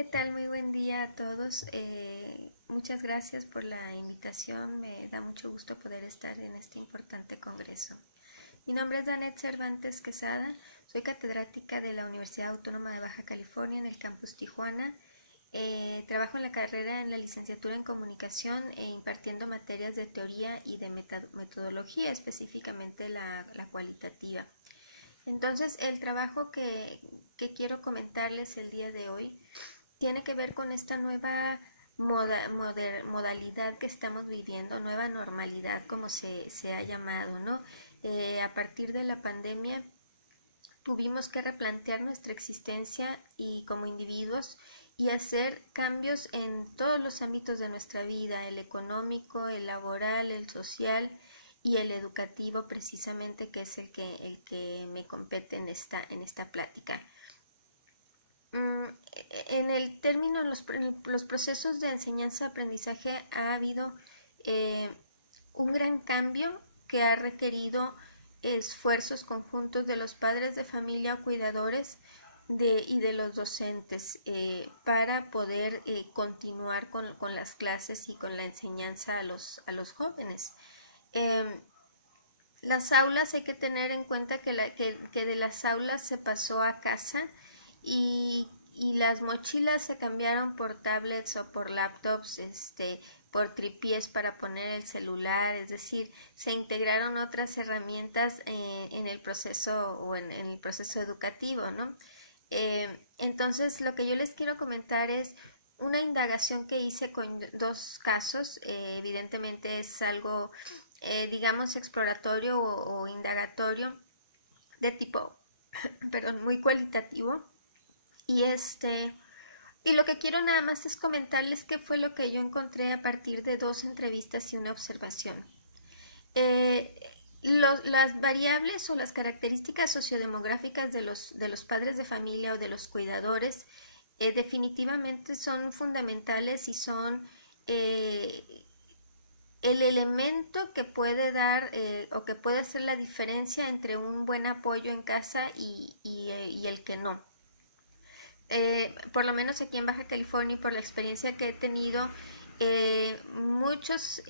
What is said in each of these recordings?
¿Qué tal? Muy buen día a todos. Muchas gracias por la invitación. Me da mucho gusto poder estar en este importante congreso. Mi nombre es Danet Cervantes Quesada. Soy catedrática de la Universidad Autónoma de Baja California en el campus Tijuana. Trabajo en la carrera en la licenciatura en comunicación impartiendo materias de teoría y de metodología, específicamente la cualitativa. Entonces, el trabajo que quiero comentarles el día de hoy tiene que ver con esta nueva modalidad que estamos viviendo, nueva normalidad como se ha llamado, ¿no? A partir de la pandemia tuvimos que replantear nuestra existencia y como individuos y hacer cambios en todos los ámbitos de nuestra vida, el económico, el laboral, el social y el educativo precisamente, que es el que me compete en esta plática. En el término, los procesos de enseñanza-aprendizaje ha habido un gran cambio que ha requerido esfuerzos conjuntos de los padres de familia o cuidadores y de los docentes para poder continuar con las clases y con la enseñanza a los jóvenes. Las aulas, hay que tener en cuenta que de las aulas se pasó a casa y las mochilas se cambiaron por tablets o por laptops, por tripiés para poner el celular, es decir, se integraron otras herramientas en el proceso o en el proceso educativo, ¿no? Entonces, lo que yo les quiero comentar es una indagación que hice con dos casos. Evidentemente es algo, digamos, exploratorio o indagatorio de tipo, perdón, muy cualitativo. Y lo que quiero nada más es comentarles qué fue lo que yo encontré a partir de dos entrevistas y una observación. Las variables o las características sociodemográficas de los padres de familia o de los cuidadores definitivamente son fundamentales y son el elemento que puede dar o que puede hacer la diferencia entre un buen apoyo en casa y el que no. Por lo menos aquí en Baja California, y por la experiencia que he tenido, muchos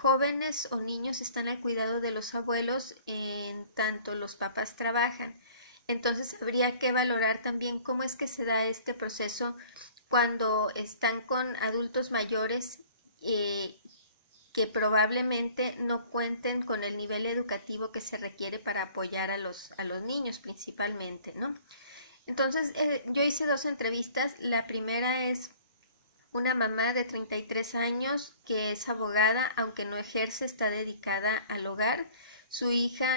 jóvenes o niños están al cuidado de los abuelos, en tanto los papás trabajan. Entonces habría que valorar también cómo es que se da este proceso cuando están con adultos mayores que probablemente no cuenten con el nivel educativo que se requiere para apoyar a los niños principalmente, ¿no? Entonces, yo hice dos entrevistas. La primera es una mamá de 33 años que es abogada, aunque no ejerce, está dedicada al hogar. Su hija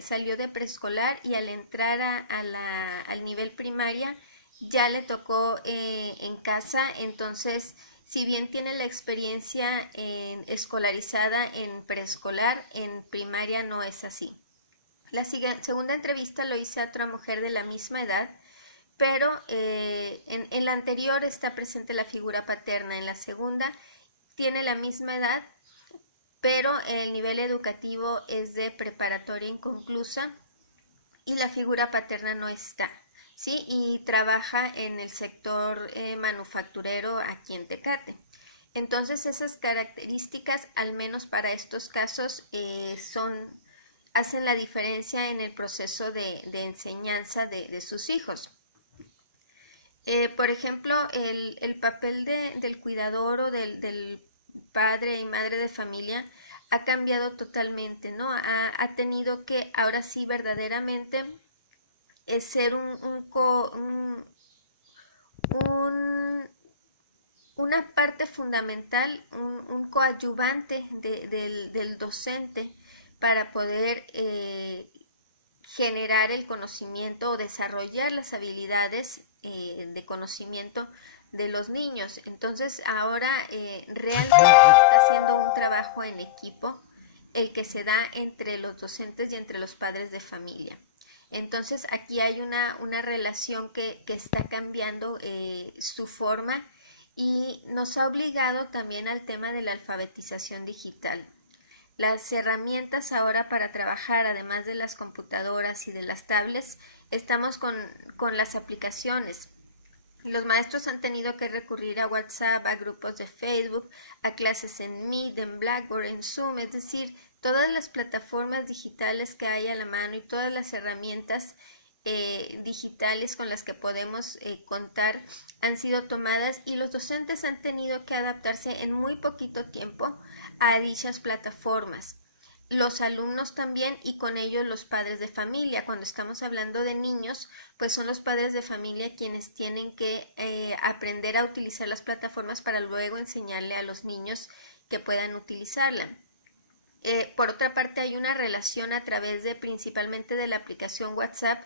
salió de preescolar y al entrar al nivel primaria ya le tocó en casa. Entonces, si bien tiene la experiencia escolarizada en preescolar, en primaria no es así. La segunda entrevista lo hice a otra mujer de la misma edad, pero en la anterior está presente la figura paterna, en la segunda tiene la misma edad, pero el nivel educativo es de preparatoria inconclusa y la figura paterna no está, ¿sí? Y trabaja en el sector manufacturero aquí en Tecate. Entonces esas características, al menos para estos casos, hacen la diferencia en el proceso de enseñanza de sus hijos. Por ejemplo, el papel del cuidador o del padre y madre de familia ha cambiado totalmente, ¿no? Ha tenido que, ahora sí, verdaderamente, ser una parte fundamental, un coadyuvante del docente para poder generar el conocimiento o desarrollar las habilidades de conocimiento de los niños. Entonces ahora realmente está haciendo un trabajo en equipo el que se da entre los docentes y entre los padres de familia. Entonces aquí hay una relación que está cambiando su forma y nos ha obligado también al tema de la alfabetización digital. Las herramientas ahora para trabajar, además de las computadoras y de las tablets, estamos con las aplicaciones. Los maestros han tenido que recurrir a WhatsApp, a grupos de Facebook, a clases en Meet, en Blackboard, en Zoom, es decir, todas las plataformas digitales que hay a la mano y todas las herramientas digitales con las que podemos contar han sido tomadas y los docentes han tenido que adaptarse en muy poquito tiempo a dichas plataformas. Los alumnos también y con ellos los padres de familia. Cuando estamos hablando de niños, pues son los padres de familia quienes tienen que aprender a utilizar las plataformas para luego enseñarle a los niños que puedan utilizarla. Por otra parte, hay una relación a través de principalmente de la aplicación WhatsApp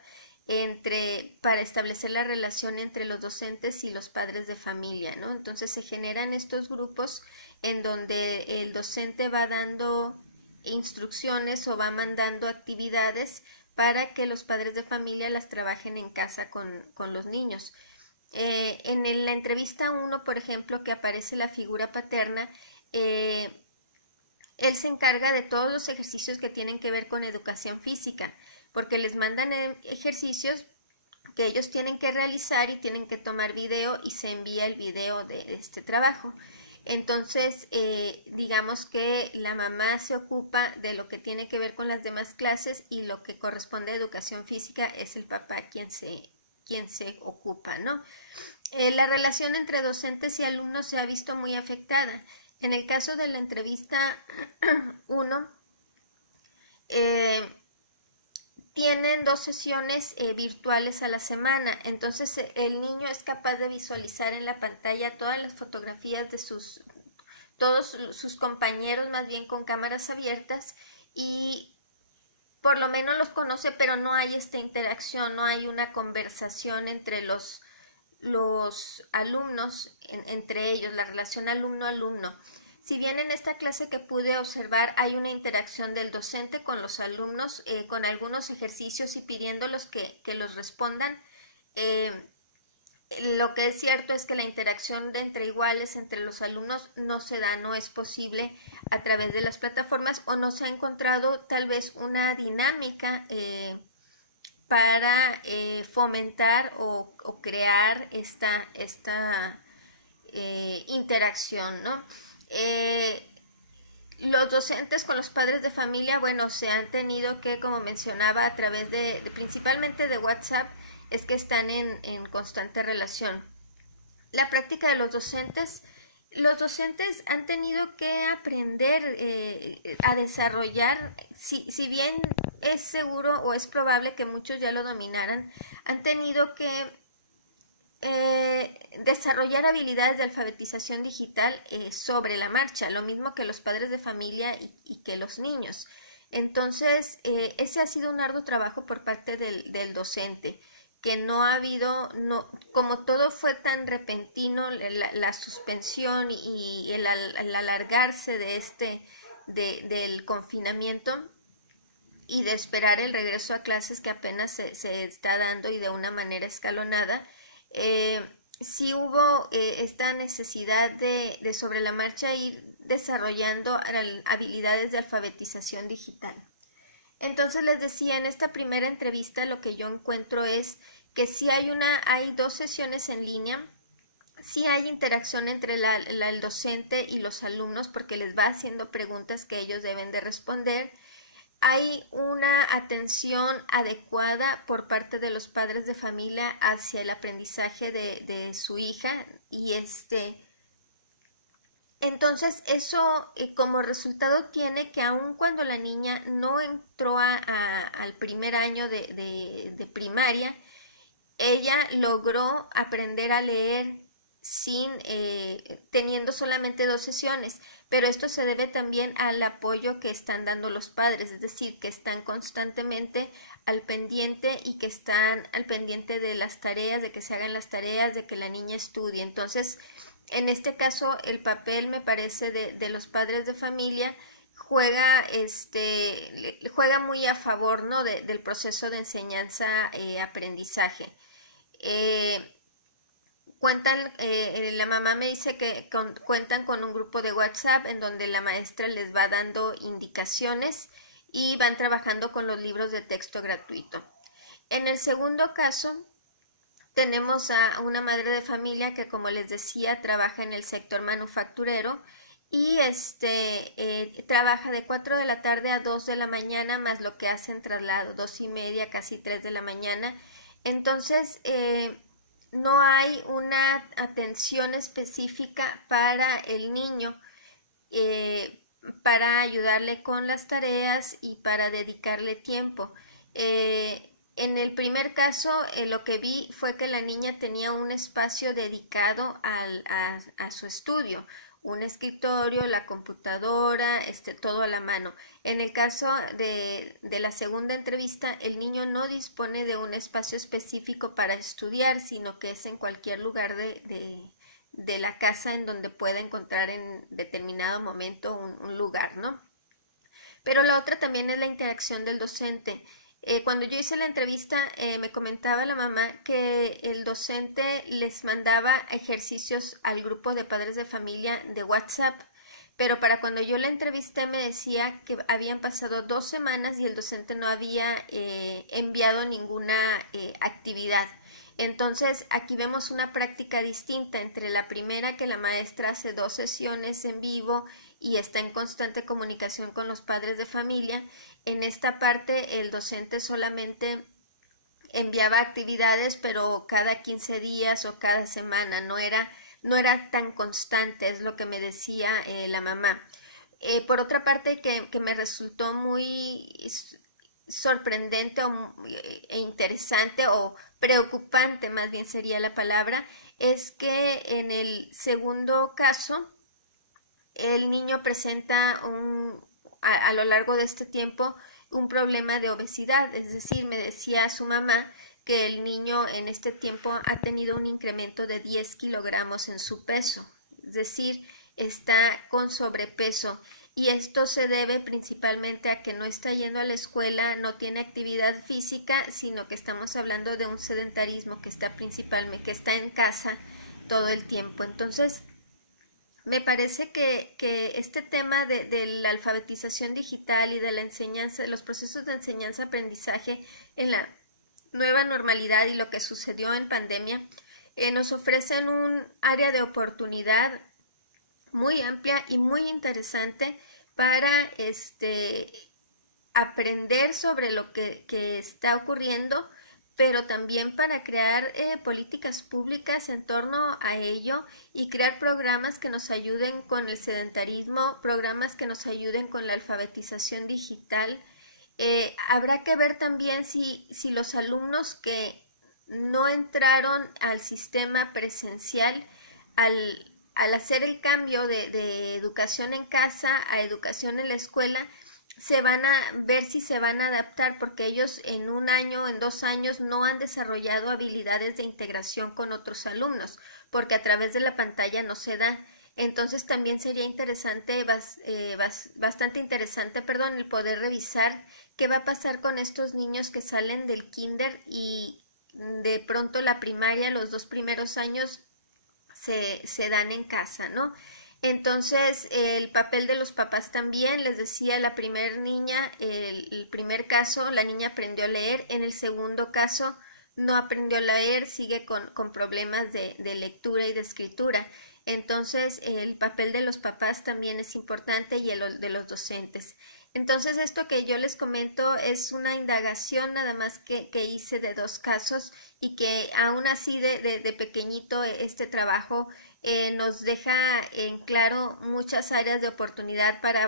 para establecer la relación entre los docentes y los padres de familia, ¿no? Entonces se generan estos grupos en donde el docente va dando instrucciones o va mandando actividades para que los padres de familia las trabajen en casa con los niños. En la entrevista 1, por ejemplo, que aparece la figura paterna, él se encarga de todos los ejercicios que tienen que ver con educación física, porque les mandan ejercicios que ellos tienen que realizar y tienen que tomar video y se envía el video de este trabajo. Entonces, digamos que la mamá se ocupa de lo que tiene que ver con las demás clases y lo que corresponde a educación física es el papá quien se ocupa, ¿no? La relación entre docentes y alumnos se ha visto muy afectada. En el caso de la entrevista 1, tienen 2 sesiones virtuales a la semana, entonces el niño es capaz de visualizar en la pantalla todas las fotografías de todos sus compañeros, más bien con cámaras abiertas, y por lo menos los conoce, pero no hay esta interacción, no hay una conversación entre los alumnos, entre ellos, la relación alumno-alumno. Si bien en esta clase que pude observar hay una interacción del docente con los alumnos, con algunos ejercicios y pidiéndolos que los respondan, lo que es cierto es que la interacción de entre iguales entre los alumnos no se da, no es posible a través de las plataformas o no se ha encontrado tal vez una dinámica para fomentar o crear esta interacción, ¿no? Los docentes con los padres de familia, bueno, se han tenido que, como mencionaba, a través principalmente de WhatsApp, es que están en constante relación. La práctica de los docentes han tenido que aprender a desarrollar, si bien es seguro o es probable que muchos ya lo dominaran, han tenido que desarrollar habilidades de alfabetización digital sobre la marcha, lo mismo que los padres de familia y que los niños. Entonces, ese ha sido un arduo trabajo por parte del docente, que no ha habido, como todo fue tan repentino, la suspensión y el alargarse del confinamiento y de esperar el regreso a clases que apenas se está dando y de una manera escalonada, sí hubo esta necesidad de sobre la marcha ir desarrollando habilidades de alfabetización digital. Entonces les decía, en esta primera entrevista lo que yo encuentro es que sí hay 2 sesiones en línea, sí hay interacción entre el docente y los alumnos porque les va haciendo preguntas que ellos deben de responder. Hay una atención adecuada por parte de los padres de familia hacia el aprendizaje de su hija y entonces eso como resultado tiene que aun cuando la niña no entró al primer año de primaria, ella logró aprender a leer teniendo solamente 2 sesiones, pero esto se debe también al apoyo que están dando los padres, es decir, que están constantemente al pendiente y que están al pendiente de las tareas, de que se hagan las tareas, de que la niña estudie. Entonces, en este caso, el papel, me parece, de los padres de familia juega muy a favor, ¿no?, del proceso de enseñanza-aprendizaje. La mamá me dice que cuentan con un grupo de WhatsApp en donde la maestra les va dando indicaciones y van trabajando con los libros de texto gratuito. En el segundo caso, Tenemos a una madre de familia que, como les decía, trabaja en el sector manufacturero y trabaja de 4 de la tarde a 2 de la mañana, más lo que hace en traslado, 2:30, casi 3 de la mañana. Entonces, no hay una atención específica para el niño, para ayudarle con las tareas y para dedicarle tiempo. En el primer caso, lo que vi fue que la niña tenía un espacio dedicado a su estudio, un escritorio, la computadora, todo a la mano. En el caso de la segunda entrevista, el niño no dispone de un espacio específico para estudiar, sino que es en cualquier lugar de la casa en donde pueda encontrar en determinado momento un lugar, ¿no? Pero la otra también es la interacción del docente. Cuando yo hice la entrevista, me comentaba la mamá que el docente les mandaba ejercicios al grupo de padres de familia de WhatsApp, pero para cuando yo la entrevisté me decía que habían pasado 2 semanas y el docente no había enviado ninguna actividad. Entonces, aquí vemos una práctica distinta entre la primera, que la maestra hace 2 sesiones en vivo y está en constante comunicación con los padres de familia. En esta parte, el docente solamente enviaba actividades, pero cada 15 días o cada semana, no era tan constante, es lo que me decía la mamá. Por otra parte, que me resultó muy sorprendente e interesante o preocupante, más bien sería la palabra, es que en el segundo caso el niño presenta a lo largo de este tiempo un problema de obesidad, es decir, me decía su mamá que el niño en este tiempo ha tenido un incremento de 10 kilogramos en su peso, es decir, está con sobrepeso, y esto se debe principalmente a que no está yendo a la escuela, no tiene actividad física, sino que estamos hablando de un sedentarismo que está en casa todo el tiempo. Entonces, me parece que este tema de la alfabetización digital y de la enseñanza, de los procesos de enseñanza-aprendizaje en la nueva normalidad y lo que sucedió en pandemia, nos ofrecen un área de oportunidad muy amplia y muy interesante para aprender sobre lo que está ocurriendo, pero también para crear políticas públicas en torno a ello y crear programas que nos ayuden con el sedentarismo, programas que nos ayuden con la alfabetización digital. Habrá que ver también si los alumnos que no entraron al sistema presencial, al hacer el cambio de educación en casa a educación en la escuela, se van a ver si se van a adaptar, porque ellos en 1 año, en 2 años no han desarrollado habilidades de integración con otros alumnos, porque a través de la pantalla no se da. Entonces también sería interesante, bastante interesante, el poder revisar qué va a pasar con estos niños que salen del kinder y de pronto la primaria, los 2 primeros años se dan en casa, ¿no? Entonces, el papel de los papás también, les decía, la primer niña, el primer caso, la niña aprendió a leer, en el segundo caso no aprendió a leer, sigue con problemas de lectura y de escritura. Entonces, el papel de los papás también es importante y el de los docentes. Entonces, esto que yo les comento es una indagación nada más que hice de 2 casos y que aún así de pequeñito este trabajo nos deja en claro muchas áreas de oportunidad para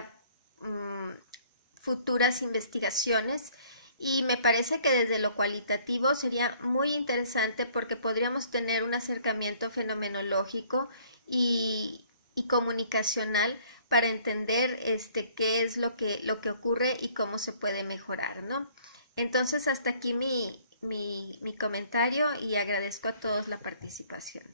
futuras investigaciones, y me parece que desde lo cualitativo sería muy interesante porque podríamos tener un acercamiento fenomenológico y comunicacional para entender qué es lo que ocurre y cómo se puede mejorar, ¿no? Entonces, hasta aquí mi comentario y agradezco a todos la participación.